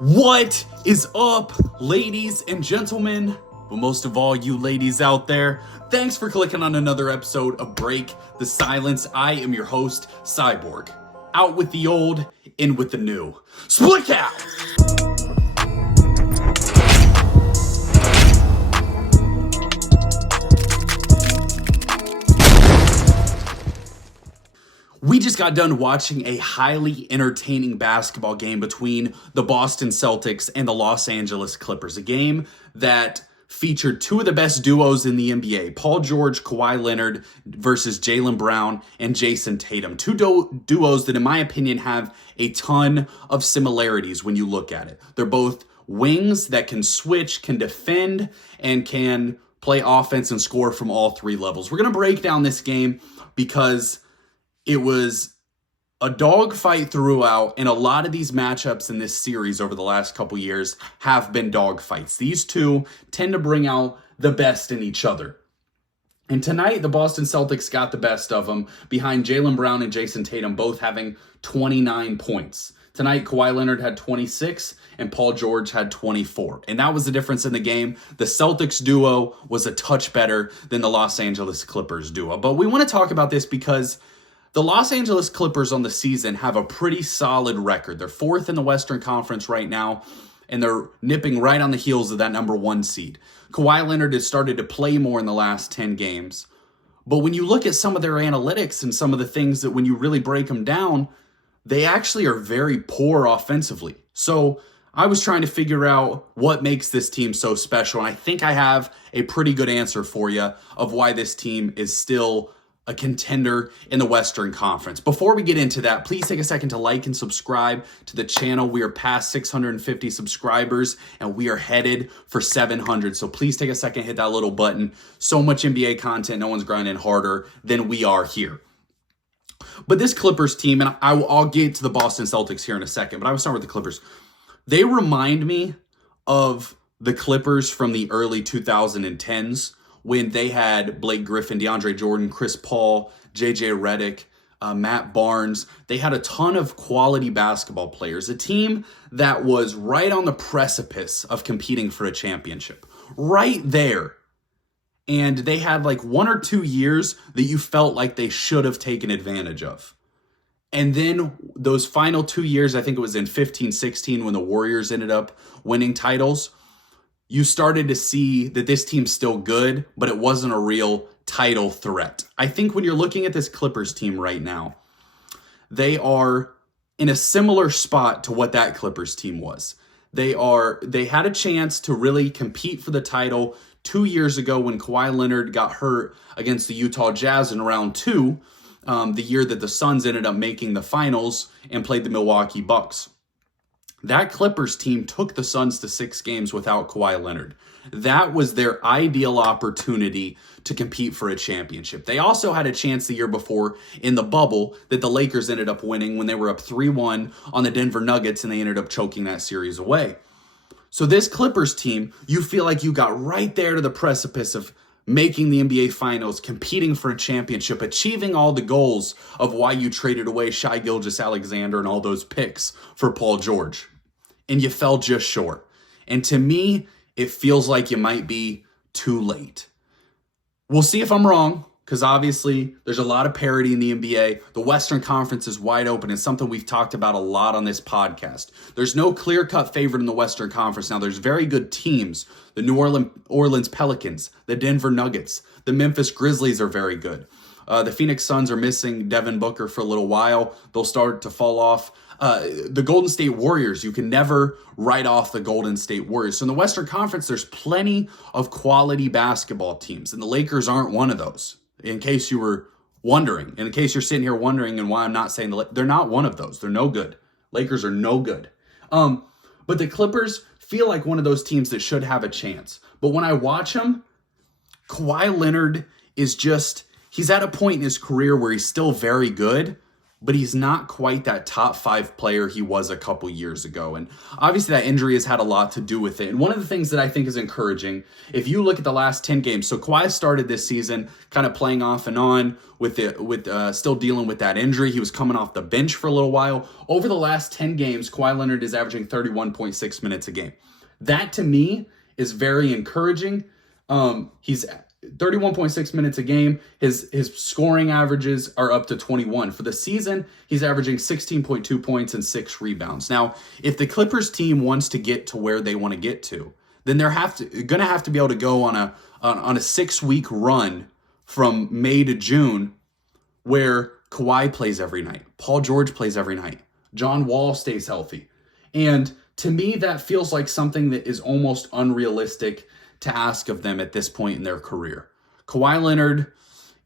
What is up, ladies and gentlemen? But most of all, you ladies out there, thanks for clicking on another episode of Break the Silence. I am your host, Cyborg. Out with the old, in with the new. Split cow! We just got done watching a highly entertaining basketball game between the Boston Celtics and the Los Angeles Clippers. A game that featured two of the best duos in the NBA, Paul George, Kawhi Leonard versus Jaylen Brown and Jayson Tatum. Two duos that, in my opinion, have a ton of similarities when you look at it. They're both wings that can switch, can defend, and can play offense and score from all three levels. We're going to break down this game because it was a dogfight throughout, and a lot of these matchups in this series over the last couple years have been dogfights. These two tend to bring out the best in each other. And tonight, the Boston Celtics got the best of them, behind Jaylen Brown and Jayson Tatum both having 29 points. Tonight, Kawhi Leonard had 26, and Paul George had 24. And that was the difference in the game. The Celtics duo was a touch better than the Los Angeles Clippers duo. But we want to talk about this because the Los Angeles Clippers on the season have a pretty solid record. They're fourth in the Western Conference right now, and they're nipping right on the heels of that number one seed. Kawhi Leonard has started to play more in the last 10 games. But when you look at some of their analytics and some of the things that when you really break them down, they actually are very poor offensively. So I was trying to figure out what makes this team so special, and I think I have a pretty good answer for you of why this team is still a contender in the Western Conference. Before we get into that, please take a second to like and subscribe to the channel. We are past 650 subscribers and we are headed for 700. So please take a second, hit that little button. So much NBA content, no one's grinding harder than we are here. But this Clippers team, and I'll get to the Boston Celtics here in a second, but I will start with the Clippers. They remind me of the Clippers from the early 2010s, when they had Blake Griffin, DeAndre Jordan, Chris Paul, JJ Redick, Matt Barnes. They had a ton of quality basketball players. A team that was right on the precipice of competing for a championship. Right there. And they had like 1 or 2 years that you felt like they should have taken advantage of. And then those final 2 years, I think it was in 15-16 when the Warriors ended up winning titles, you started to see that this team's still good, but it wasn't a real title threat. I think when you're looking at this Clippers team right now, they are in a similar spot to what that Clippers team was. They had a chance to really compete for the title 2 years ago when Kawhi Leonard got hurt against the Utah Jazz in round 2, the year that the Suns ended up making the finals and played the Milwaukee Bucks. That Clippers team took the Suns to 6 games without Kawhi Leonard. That was their ideal opportunity to compete for a championship. They also had a chance the year before in the bubble that the Lakers ended up winning when they were up 3-1 on the Denver Nuggets, and they ended up choking that series away. So this Clippers team, you feel like you got right there to the precipice of making the NBA Finals, competing for a championship, achieving all the goals of why you traded away Shai Gilgeous-Alexander and all those picks for Paul George. And you fell just short. And to me, it feels like you might be too late. We'll see if I'm wrong, because obviously there's a lot of parity in the NBA. The Western Conference is wide open. It's something we've talked about a lot on this podcast. There's no clear-cut favorite in the Western Conference. Now, there's very good teams. The New Orleans Pelicans, the Denver Nuggets, the Memphis Grizzlies are very good. The Phoenix Suns are missing Devin Booker for a little while. They'll start to fall off. The Golden State Warriors, you can never write off the Golden State Warriors. So in the Western Conference, there's plenty of quality basketball teams, and the Lakers aren't one of those. In case you were wondering, in case you're sitting here wondering and why I'm not saying they're not one of those. They're no good. Lakers are no good. But the Clippers feel like one of those teams that should have a chance. But when I watch them, Kawhi Leonard is just, he's at a point in his career where he's still very good, but he's not quite that top 5 player he was a couple years ago. And obviously that injury has had a lot to do with it. And one of the things that I think is encouraging, if you look at the last 10 games, so Kawhi started this season kind of playing off and on with still dealing with that injury. He was coming off the bench for a little while. Over the last 10 games, Kawhi Leonard is averaging 31.6 minutes a game. That to me is very encouraging. He's 31.6 minutes a game. His scoring averages are up to 21. For the season, he's averaging 16.2 points and 6 rebounds. Now, if the Clippers team wants to get to where they want to get to, then they're going to have to be able to go on a 6-week run from May to June where Kawhi plays every night, Paul George plays every night, John Wall stays healthy. And to me, that feels like something that is almost unrealistic to ask of them at this point in their career. Kawhi Leonard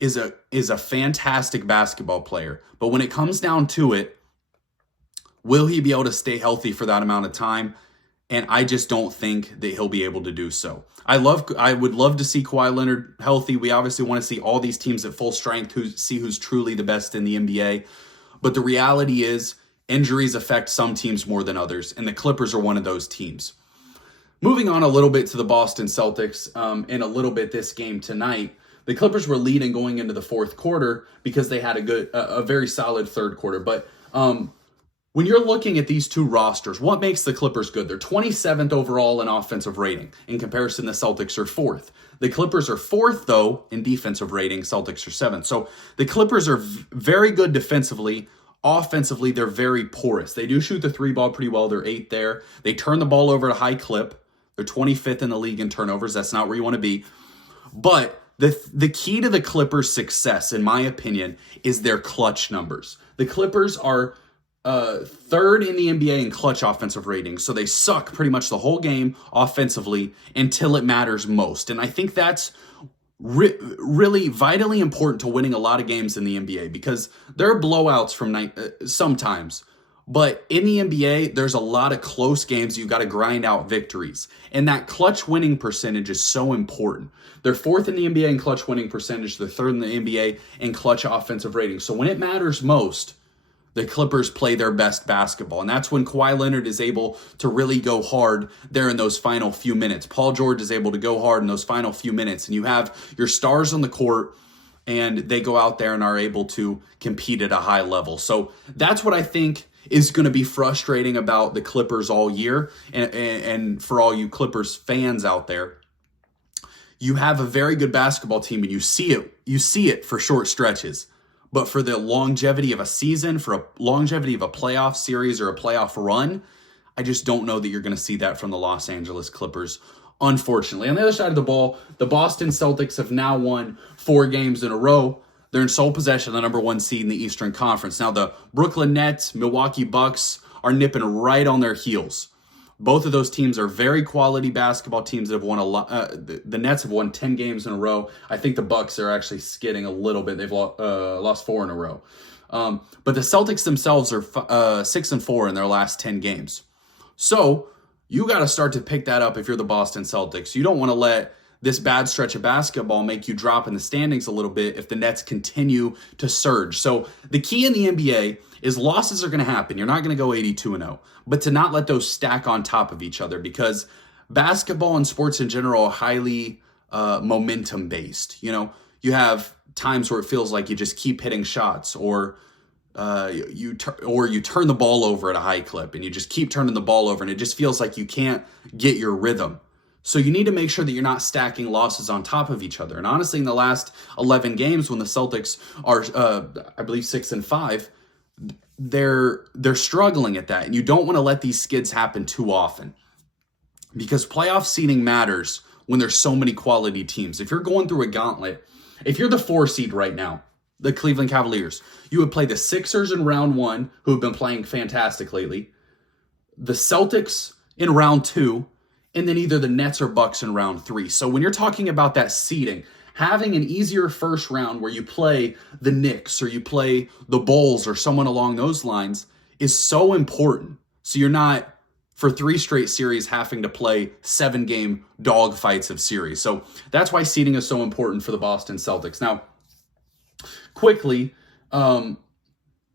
is a fantastic basketball player, but when it comes down to it, will he be able to stay healthy for that amount of time? And I just don't think that he'll be able to do so. I would love to see Kawhi Leonard healthy. We obviously want to see all these teams at full strength, who's truly the best in the NBA. But the reality is injuries affect some teams more than others, and the Clippers are one of those teams. Moving on a little bit to the Boston Celtics, and a little bit this game tonight, the Clippers were leading going into the fourth quarter because they had a very solid third quarter. But when you're looking at these two rosters, what makes the Clippers good? They're 27th overall in offensive rating. In comparison, the Celtics are 4th. The Clippers are 4th, though, in defensive rating. Celtics are 7th. So the Clippers are very good defensively. Offensively, they're very porous. They do shoot the 3-ball pretty well. They're 8th there. They turn the ball over at a high clip. They're 25th in the league in turnovers. That's not where you want to be. But the key to the Clippers' success, in my opinion, is their clutch numbers. The Clippers are 3rd in the NBA in clutch offensive ratings. So they suck pretty much the whole game offensively until it matters most. And I think that's really vitally important to winning a lot of games in the NBA, because there are blowouts from sometimes. But in the NBA, there's a lot of close games. You've got to grind out victories. And that clutch winning percentage is so important. They're 4th in the NBA in clutch winning percentage. They're 3rd in the NBA in clutch offensive rating. So when it matters most, the Clippers play their best basketball. And that's when Kawhi Leonard is able to really go hard there in those final few minutes. Paul George is able to go hard in those final few minutes. And you have your stars on the court, and they go out there and are able to compete at a high level. So that's what I think is going to be frustrating about the Clippers all year. And for all you Clippers fans out there, you have a very good basketball team, and you see it for short stretches. But for the longevity of a season, for a longevity of a playoff series or a playoff run, I just don't know that you're going to see that from the Los Angeles Clippers, unfortunately. On the other side of the ball, the Boston Celtics have now won 4 games in a row. They're in sole possession of the number 1 seed in the Eastern Conference. Now, the Brooklyn Nets, Milwaukee Bucks are nipping right on their heels. Both of those teams are very quality basketball teams that have won a lot. The Nets have won 10 games in a row. I think the Bucks are actually skidding a little bit. They've lost 4 in a row. But the Celtics themselves are 6-4 in their last 10 games. So you got to start to pick that up if you're the Boston Celtics. You don't want to let this bad stretch of basketball make you drop in the standings a little bit if the Nets continue to surge. So the key in the NBA is losses are going to happen. You're not going to go 82-0, but to not let those stack on top of each other, because basketball and sports in general are highly momentum based. You you have times where it feels like you just keep hitting shots, or you turn the ball over at a high clip, and you just keep turning the ball over, and it just feels like you can't get your rhythm. So you need to make sure that you're not stacking losses on top of each other. And honestly, in the last 11 games, when the Celtics are, I believe, 6-5, they're struggling at that. And you don't want to let these skids happen too often, because playoff seeding matters when there's so many quality teams. If you're going through a gauntlet, if you're the 4 seed right now, the Cleveland Cavaliers, you would play the Sixers in round 1, who have been playing fantastic lately, the Celtics in round 2, and then either the Nets or Bucks in round 3. So when you're talking about that seeding, having an easier first round where you play the Knicks or you play the Bulls or someone along those lines is so important. So you're not, for 3 straight series, having to play 7-game dogfights of series. So that's why seeding is so important for the Boston Celtics. Now, quickly,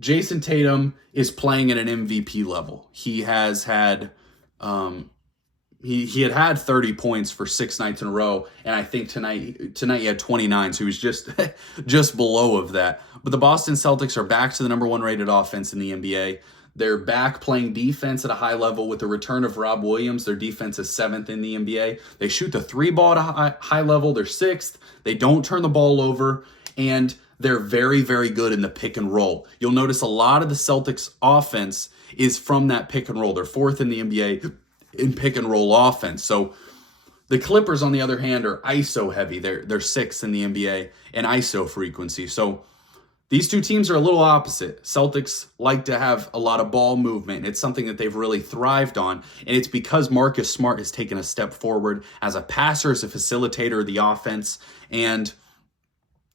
Jayson Tatum is playing at an MVP level. He has had he had 30 points for 6 nights in a row, and I think tonight he had 29, so he was just just below of that. But the Boston Celtics are back to the number 1 rated offense in the NBA. They're back playing defense at a high level with the return of Rob Williams. Their defense is 7th in the NBA. They shoot the 3 ball at a high level. They're 6th. They don't turn the ball over, and they're very, very good in the pick and roll. You'll notice a lot of the Celtics offense is from that pick and roll. They're 4th in the NBA in pick and roll offense. So the Clippers, on the other hand, are ISO heavy. They're 6th in the NBA in ISO frequency. So these two teams are a little opposite. Celtics like to have a lot of ball movement. It's something that they've really thrived on, and it's because Marcus Smart has taken a step forward as a passer, as a facilitator of the offense, and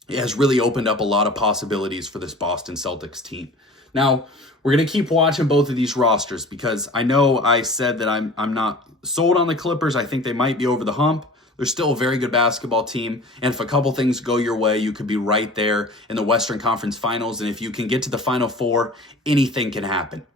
it has really opened up a lot of possibilities for this Boston Celtics team. Now, we're going to keep watching both of these rosters because I know I said that I'm not sold on the Clippers. I think they might be over the hump. They're still a very good basketball team, and if a couple things go your way, you could be right there in the Western Conference Finals, and if you can get to the Final Four, anything can happen.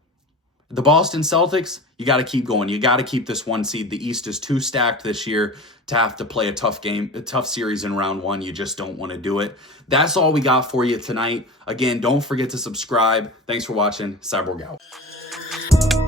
The Boston Celtics, you got to keep going. You got to keep this 1 seed. The East is too stacked this year to have to play a tough series in round 1. You just don't want to do it. That's all we got for you tonight. Again, don't forget to subscribe. Thanks for watching. Cyborg out.